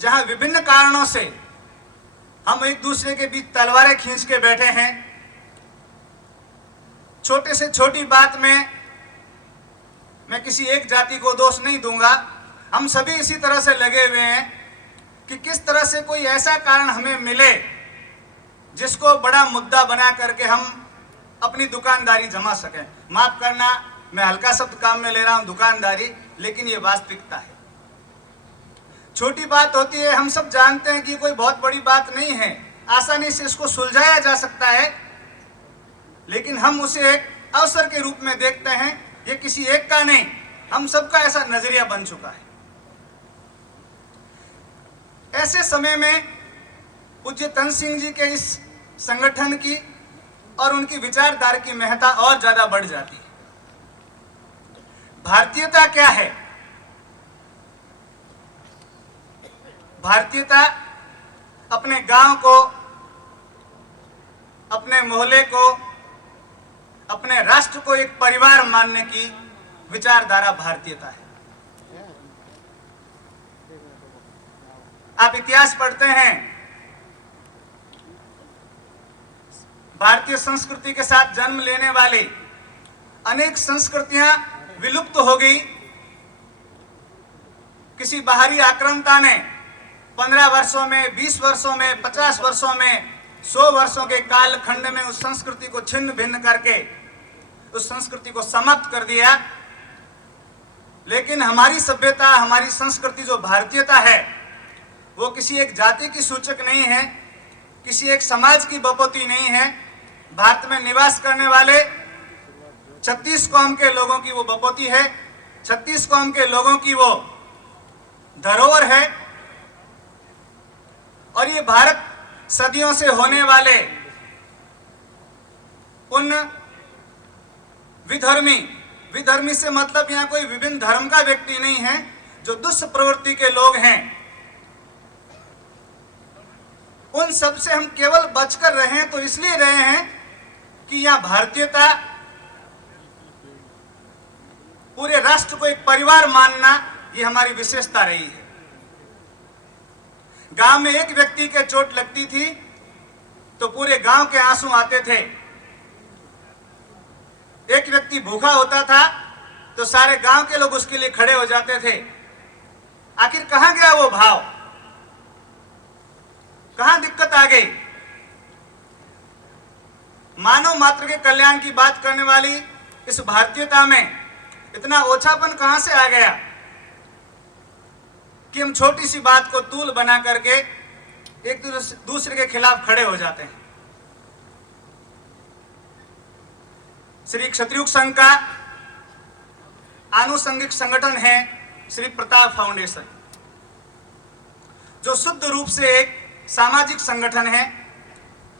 जहां विभिन्न कारणों से हम एक दूसरे के बीच तलवारें खींच के बैठे हैं, छोटे से छोटी बात में मैं किसी एक जाति को दोष नहीं दूंगा, हम सभी इसी तरह से लगे हुए हैं कि किस तरह से कोई ऐसा कारण हमें मिले जिसको बड़ा मुद्दा बना करके हम अपनी दुकानदारी जमा सकें। माफ करना, मैं हल्का शब्द काम में ले रहा हूं दुकानदारी, लेकिन ये वास्तविकता है। छोटी बात होती है, हम सब जानते हैं कि कोई बहुत बड़ी बात नहीं है, आसानी से इसको सुलझाया जा सकता है, लेकिन हम उसे एक अवसर के रूप में देखते हैं। ये किसी एक का नहीं, हम सबका ऐसा नजरिया बन चुका है। ऐसे समय में पूज्य तन सिंह जी के इस संगठन की और उनकी विचारधारा की महत्ता और ज्यादा बढ़ जाती है। भारतीयता क्या है? भारतीयता अपने गांव को, अपने मोहल्ले को, अपने राष्ट्र को एक परिवार मानने की विचारधारा भारतीयता है। आप इतिहास पढ़ते हैं, भारतीय संस्कृति के साथ जन्म लेने वाले अनेक संस्कृतियां विलुप्त हो गई। किसी बाहरी आक्रांता ने 15 वर्षों में, 20 वर्षों में, 50 वर्षों में, 100 वर्षों के कालखंड में उस संस्कृति को छिन्न भिन्न करके उस संस्कृति को समाप्त कर दिया। लेकिन हमारी सभ्यता, हमारी संस्कृति जो भारतीयता है, वो किसी एक जाति की सूचक नहीं है, किसी एक समाज की बपौती नहीं है। भारत में निवास करने वाले 36 कौम के लोगों की वो बपौती है, 36 कौम के लोगों की वो धरोहर है। और ये भारत सदियों से होने वाले उन विधर्मी से मतलब यहाँ कोई विभिन्न धर्म का व्यक्ति नहीं है, जो दुष्ट प्रवृत्ति के लोग हैं, उन सब से हम केवल बचकर रहे हैं। तो इसलिए रहे हैं कि यहाँ भारतीयता, पूरे राष्ट्र को एक परिवार मानना, ये हमारी विशेषता रही है। गांव में एक व्यक्ति के चोट लगती थी तो पूरे गांव के आंसू आते थे। एक व्यक्ति भूखा होता था तो सारे गांव के लोग उसके लिए खड़े हो जाते थे। आखिर कहां गया वो भाव? कहां दिक्कत आ गई? मानव मात्र के कल्याण की बात करने वाली इस भारतीयता में इतना ओछापन कहां से आ गया कि हम छोटी सी बात को तूल बना करके एक दूसरे के खिलाफ खड़े हो जाते हैं। श्री क्षत्रियुग संघ का आनुषंगिक संगठन है श्री प्रताप फाउंडेशन, जो शुद्ध रूप से एक सामाजिक संगठन है।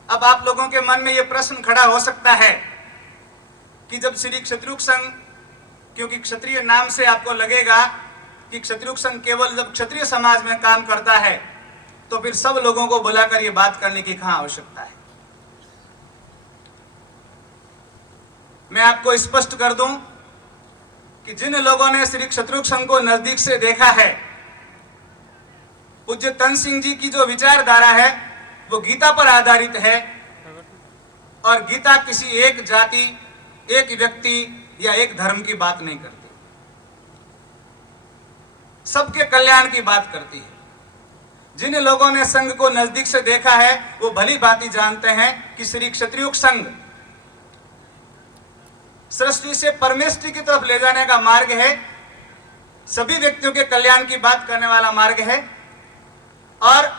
अब आप लोगों के मन में यह प्रश्न खड़ा हो सकता है कि जब श्री क्षत्रियुग संघ, क्योंकि क्षत्रिय नाम से आपको लगेगा कि क्षत्रियुग संघ केवल जब क्षत्रिय समाज में काम करता है तो फिर सब लोगों को बुलाकर ये बात करने की कहां आवश्यकता है। मैं आपको स्पष्ट कर दूं कि जिन लोगों ने श्री क्षत्रियुग संघ को नजदीक से देखा है, पूज्य तन सिंह जी की जो विचारधारा है वो गीता पर आधारित है, और गीता किसी एक जाति, एक व्यक्ति या एक धर्म की बात नहीं करती, सबके कल्याण की बात करती है। जिन लोगों ने संघ को नजदीक से देखा है वो भली भांति जानते हैं कि श्री क्षत्रियुग संघ सृष्टि से परमेष्टि की तरफ ले जाने का मार्ग है, सभी व्यक्तियों के कल्याण की बात करने वाला मार्ग है। और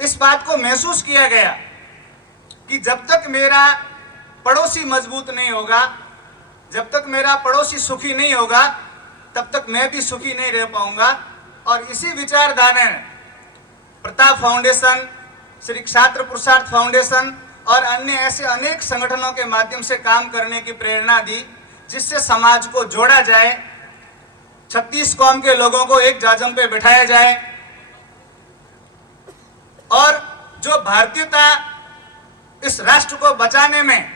इस बात को महसूस किया गया कि जब तक मेरा पड़ोसी मजबूत नहीं होगा, जब तक मेरा पड़ोसी सुखी नहीं होगा, तब तक मैं भी सुखी नहीं रह पाऊंगा। और इसी विचारधारा ने प्रताप फाउंडेशन, श्री छात्र पुरुषार्थ फाउंडेशन और अन्य ऐसे अनेक संगठनों के माध्यम से काम करने की प्रेरणा दी, जिससे समाज को जोड़ा जाए, 36 कौम के लोगों को एक जाजम पे बिठाया जाए, और जो भारतीयता इस राष्ट्र को बचाने में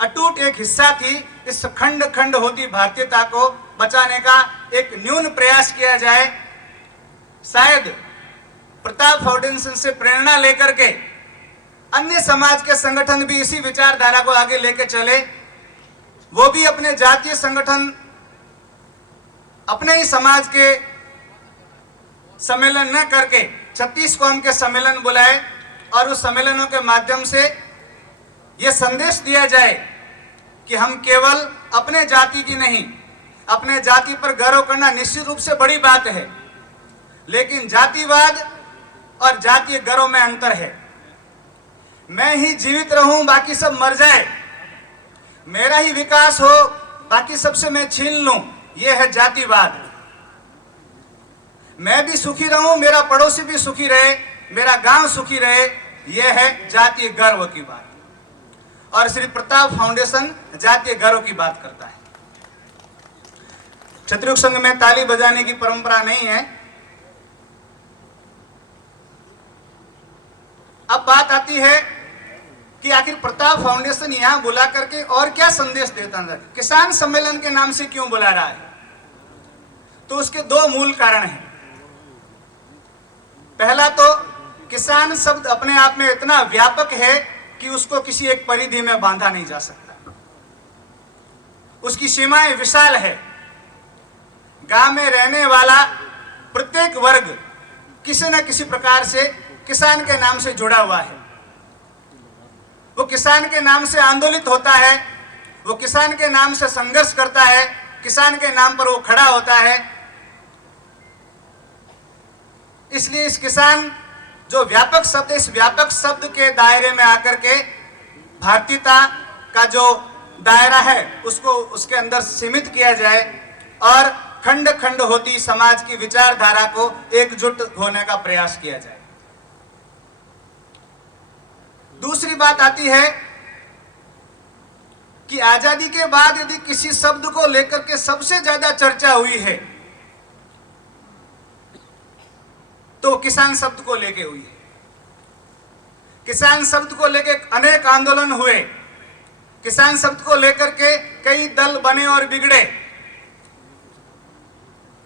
अटूट एक हिस्सा थी, इस खंड खंड होती भारतीयता को बचाने का एक न्यून प्रयास किया जाए। शायद प्रताप फाउंडेशन से प्रेरणा लेकर के अन्य समाज के संगठन भी इसी विचारधारा को आगे लेके चले, वो भी अपने जातीय संगठन, अपने ही समाज के सम्मेलन न करके 36 कौम के सम्मेलन बुलाए और उस सम्मेलनों के माध्यम से यह संदेश दिया जाए कि हम केवल अपने जाति की नहीं, अपने जाति पर गर्व करना निश्चित रूप से बड़ी बात है, लेकिन जातिवाद और जातीय गर्व में अंतर है। मैं ही जीवित रहूं, बाकी सब मर जाए, मेरा ही विकास हो, बाकी सबसे मैं छीन लूं, यह है जातिवाद। मैं भी सुखी रहूं, मेरा पड़ोसी भी सुखी रहे, मेरा गांव सुखी रहे, यह है जातीय गर्व की बात। और श्री प्रताप फाउंडेशन जातीय गर्व की बात करता है। क्षत्रिय संघ में ताली बजाने की परंपरा नहीं है। अब बात आती है कि आखिर प्रताप फाउंडेशन यहां बुला करके और क्या संदेश देता है, किसान सम्मेलन के नाम से क्यों बुला रहा है? तो उसके दो मूल कारण हैं। पहला तो किसान शब्द अपने आप में इतना व्यापक है कि उसको किसी एक परिधि में बांधा नहीं जा सकता, उसकी सीमाएं विशाल है। गांव में रहने वाला प्रत्येक वर्ग किसी न किसी प्रकार से किसान के नाम से जुड़ा हुआ है। वो किसान के नाम से आंदोलित होता है, वो किसान के नाम से संघर्ष करता है, किसान के नाम पर वो खड़ा होता है। इसलिए इस किसान जो व्यापक शब्द, इस व्यापक शब्द के दायरे में आकर के भारतीयता का जो दायरा है उसको उसके अंदर सीमित किया जाए और खंड खंड होती समाज की विचारधारा को एकजुट होने का प्रयास किया जाए। दूसरी बात आती है कि आजादी के बाद यदि किसी शब्द को लेकर के सबसे ज्यादा चर्चा हुई है तो किसान शब्द को लेके हुई है। किसान शब्द को लेके अनेक आंदोलन हुए, किसान शब्द को लेकर के कई दल बने और बिगड़े,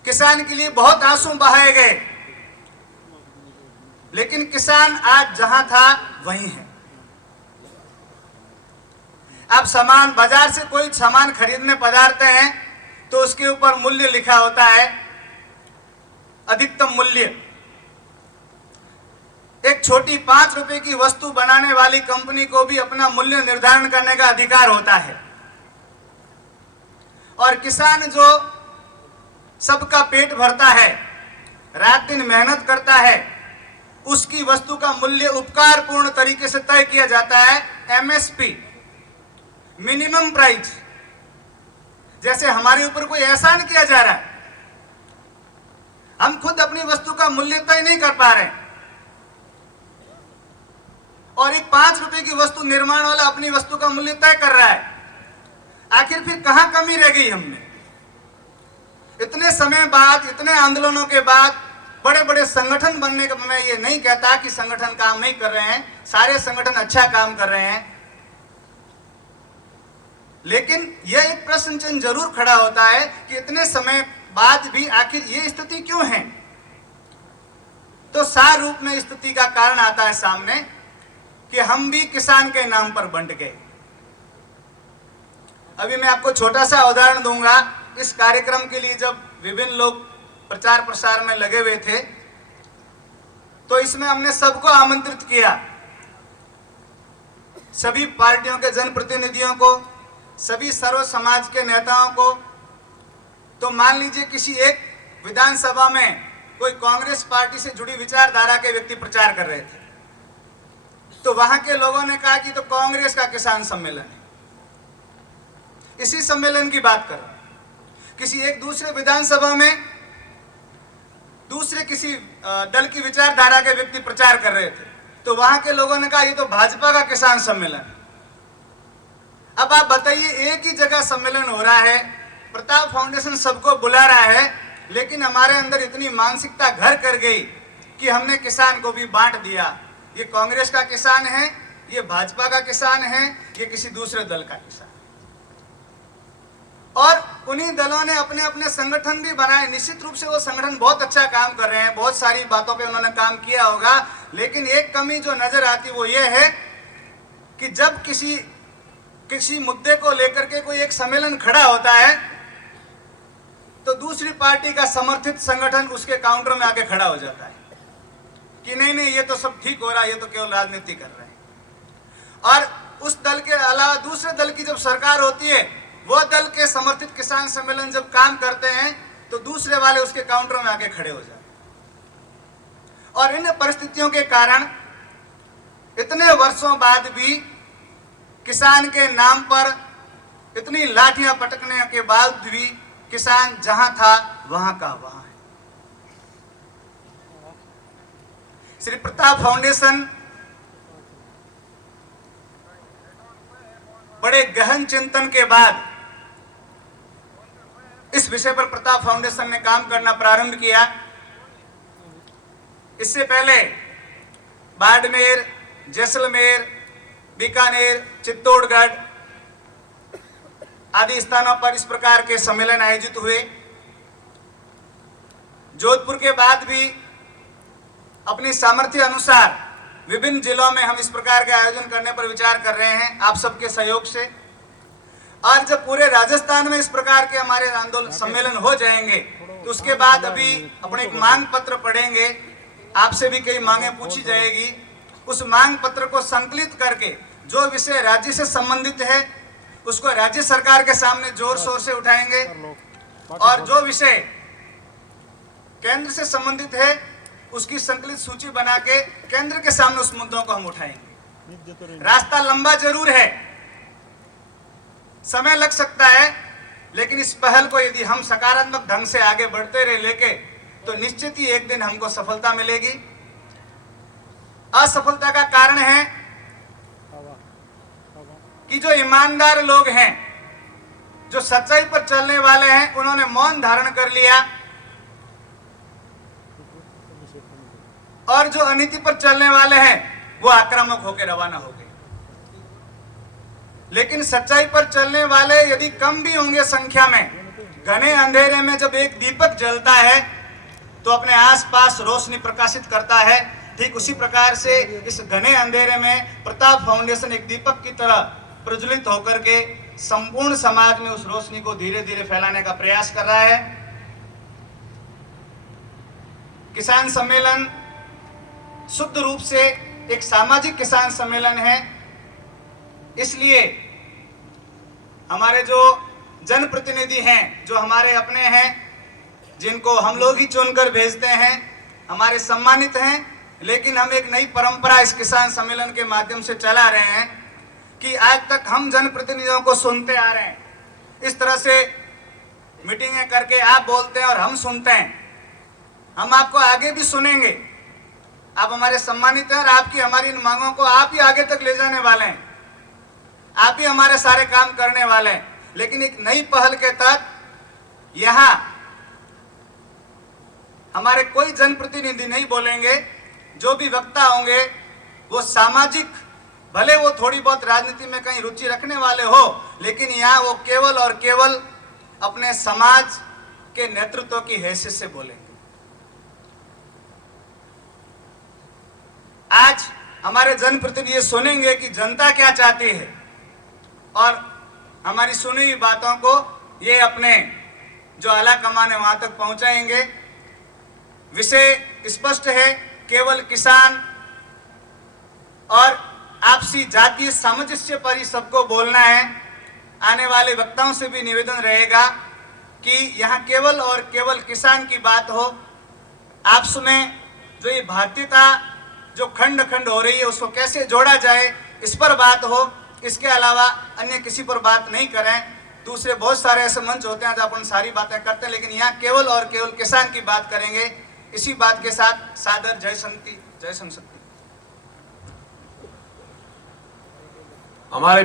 किसान के लिए बहुत आंसू बहाए गए, लेकिन किसान आज जहां था वहीं है। आप सामान, बाजार से कोई सामान खरीदने पधारते हैं तो उसके ऊपर मूल्य लिखा होता है, अधिकतम मूल्य। एक छोटी 5 रुपए की वस्तु बनाने वाली कंपनी को भी अपना मूल्य निर्धारण करने का अधिकार होता है। और किसान जो सबका पेट भरता है, रात दिन मेहनत करता है, उसकी वस्तु का मूल्य उपकारपूर्ण तरीके से तय किया जाता है, एमएसपी, मिनिमम प्राइस। जैसे हमारे ऊपर कोई एहसान किया जा रहा है, हम खुद अपनी वस्तु का मूल्य तय नहीं कर पा रहे और एक 5 रुपए की वस्तु निर्माण वाला अपनी वस्तु का मूल्य तय कर रहा है। आखिर फिर कहां कमी रह गई हमने? इतने समय बाद, इतने आंदोलनों के बाद बड़े बड़े संगठन बनने का, मैं ये नहीं कहता कि संगठन काम नहीं कर रहे हैं, सारे संगठन अच्छा काम कर रहे हैं, लेकिन यह एक प्रश्न चिन्ह जरूर खड़ा होता है कि इतने समय बाद भी आखिर ये स्थिति क्यों है? तो सार रूप में स्थिति का कारण आता है सामने कि हम भी किसान के नाम पर बंट गए। अभी मैं आपको छोटा सा उदाहरण दूंगा। इस कार्यक्रम के लिए जब विभिन्न लोग प्रचार प्रसार में लगे हुए थे तो इसमें हमने सबको आमंत्रित किया, सभी पार्टियों के जनप्रतिनिधियों को, सभी सर्व समाज के नेताओं को। तो मान लीजिए किसी एक विधानसभा में कोई कांग्रेस पार्टी से जुड़ी विचारधारा के व्यक्ति प्रचार कर रहे थे, तो वहां के लोगों ने कहा कि तो कांग्रेस का किसान सम्मेलन है, इसी सम्मेलन की बात कर रहे हैं। किसी एक दूसरे विधानसभा में दूसरे किसी दल की विचारधारा के व्यक्ति प्रचार कर रहे थे, तो वहां के लोगों ने कहा ये तो भाजपा का किसान सम्मेलन है। अब आप बताइए, एक ही जगह सम्मेलन हो रहा है, प्रताप फाउंडेशन सबको बुला रहा है, लेकिन हमारे अंदर इतनी मानसिकता घर कर गई कि हमने किसान को भी बांट दिया। ये कांग्रेस का किसान है, ये भाजपा का किसान है, ये किसी दूसरे दल का किसान। और उन्हीं दलों ने अपने अपने संगठन भी बनाए। निश्चित रूप से वो संगठन बहुत अच्छा काम कर रहे हैं, बहुत सारी बातों पे उन्होंने काम किया होगा, लेकिन एक कमी जो नजर आती वो ये है कि जब किसी मुद्दे को लेकर के कोई एक सम्मेलन खड़ा होता है तो दूसरी पार्टी का समर्थित संगठन उसके काउंटर में आके खड़ा हो जाता है कि नहीं नहीं ये तो सब ठीक हो रहा है, ये तो केवल राजनीति कर रहे हैं। और उस दल के अलावा दूसरे दल की जब सरकार होती है, वो दल के समर्थित किसान सम्मेलन जब काम करते हैं तो दूसरे वाले उसके काउंटर में आके खड़े हो जाते हैं। और इन परिस्थितियों के कारण इतने वर्षों बाद भी किसान के नाम पर इतनी लाठियां पटकने के बाद भी किसान जहां था वहां का वहां है। श्री प्रताप फाउंडेशन बड़े गहन चिंतन के बाद इस विषय पर प्रताप फाउंडेशन ने काम करना प्रारंभ किया। इससे पहले बाड़मेर, जैसलमेर, बीकानेर, चित्तौड़गढ़ आदि स्थानों पर इस प्रकार के सम्मेलन आयोजित हुए। जोधपुर के बाद भी अपनी सामर्थ्य अनुसार विभिन्न जिलों में हम इस प्रकार के आयोजन करने पर विचार कर रहे हैं आप सबके सहयोग से। और जब पूरे राजस्थान में इस प्रकार के हमारे आंदोलन सम्मेलन हो जाएंगे तो उसके बाद अभी अपने एक मांग पत्र पढ़ेंगे, आपसे भी कई मांगे पूछी जाएगी। उस मांग पत्र को संकलित करके जो विषय राज्य से संबंधित है उसको राज्य सरकार के सामने जोर शोर से उठाएंगे और जो विषय केंद्र से संबंधित है उसकी संकलित सूची बना के केंद्र के सामने उस मुद्दों को हम उठाएंगे। रास्ता लंबा जरूर है, समय लग सकता है, लेकिन इस पहल को यदि हम सकारात्मक ढंग से आगे बढ़ते रहे लेके तो निश्चित ही एक दिन हमको सफलता मिलेगी। असफलता का कारण है कि जो ईमानदार लोग हैं, जो सच्चाई पर चलने वाले हैं, उन्होंने मौन धारण कर लिया और जो अनीति पर चलने वाले हैं वो आक्रामक होकर रवाना हो गए। लेकिन सच्चाई पर चलने वाले यदि कम भी होंगे संख्या में, घने अंधेरे में जब एक दीपक जलता है तो अपने आसपास रोशनी प्रकाशित करता है, ठीक उसी प्रकार से इस घने अंधेरे में प्रताप फाउंडेशन एक दीपक की तरह प्रज्वलित होकर के संपूर्ण समाज में उस रोशनी को धीरे धीरे फैलाने का प्रयास कर रहा है। किसान सम्मेलन शुद्ध रूप से एक सामाजिक किसान सम्मेलन है, इसलिए हमारे जो जनप्रतिनिधि हैं, जो हमारे अपने हैं, जिनको हम लोग ही चुनकर भेजते हैं, हमारे सम्मानित हैं, लेकिन हम एक नई परंपरा इस किसान सम्मेलन के माध्यम से चला रहे हैं कि आज तक हम जनप्रतिनिधियों को सुनते आ रहे हैं। इस तरह से मीटिंगें करके आप बोलते हैं और हम सुनते हैं। हम आपको आगे भी सुनेंगे, आप हमारे सम्मानित हैं और आपकी हमारी इन मांगों को आप ही आगे तक ले जाने वाले हैं, आप ही हमारे सारे काम करने वाले हैं। लेकिन एक नई पहल के तहत यहाँ हमारे कोई जनप्रतिनिधि नहीं बोलेंगे, जो भी वक्ता होंगे वो सामाजिक, भले वो थोड़ी बहुत राजनीति में कहीं रुचि रखने वाले हो, लेकिन यहाँ वो केवल और केवल अपने समाज के नेतृत्व की हैसियत से बोलेंगे। आज हमारे जनप्रतिनिधि सुनेंगे कि जनता क्या चाहती है और हमारी सुनी हुई बातों को ये अपने जो आला कमान है वहां तक पहुंचाएंगे। विषय स्पष्ट है, केवल किसान और आपसी जातीय सामंजस्य पर ही सबको बोलना है। आने वाले वक्ताओं से भी निवेदन रहेगा कि यहाँ केवल और केवल किसान की बात हो। आपस में जो ये भारतीयता जो खंड खंड हो रही है उसको कैसे जोड़ा जाए, इस पर बात हो। इसके अलावा अन्य किसी पर बात नहीं करें। दूसरे बहुत सारे ऐसे मंच होते हैं जहाँ अपन सारी बातें करते हैं, लेकिन यहाँ केवल और केवल किसान की बात करेंगे। इसी बात के साथ सादर जय संति, जय संशक्ति। हमारे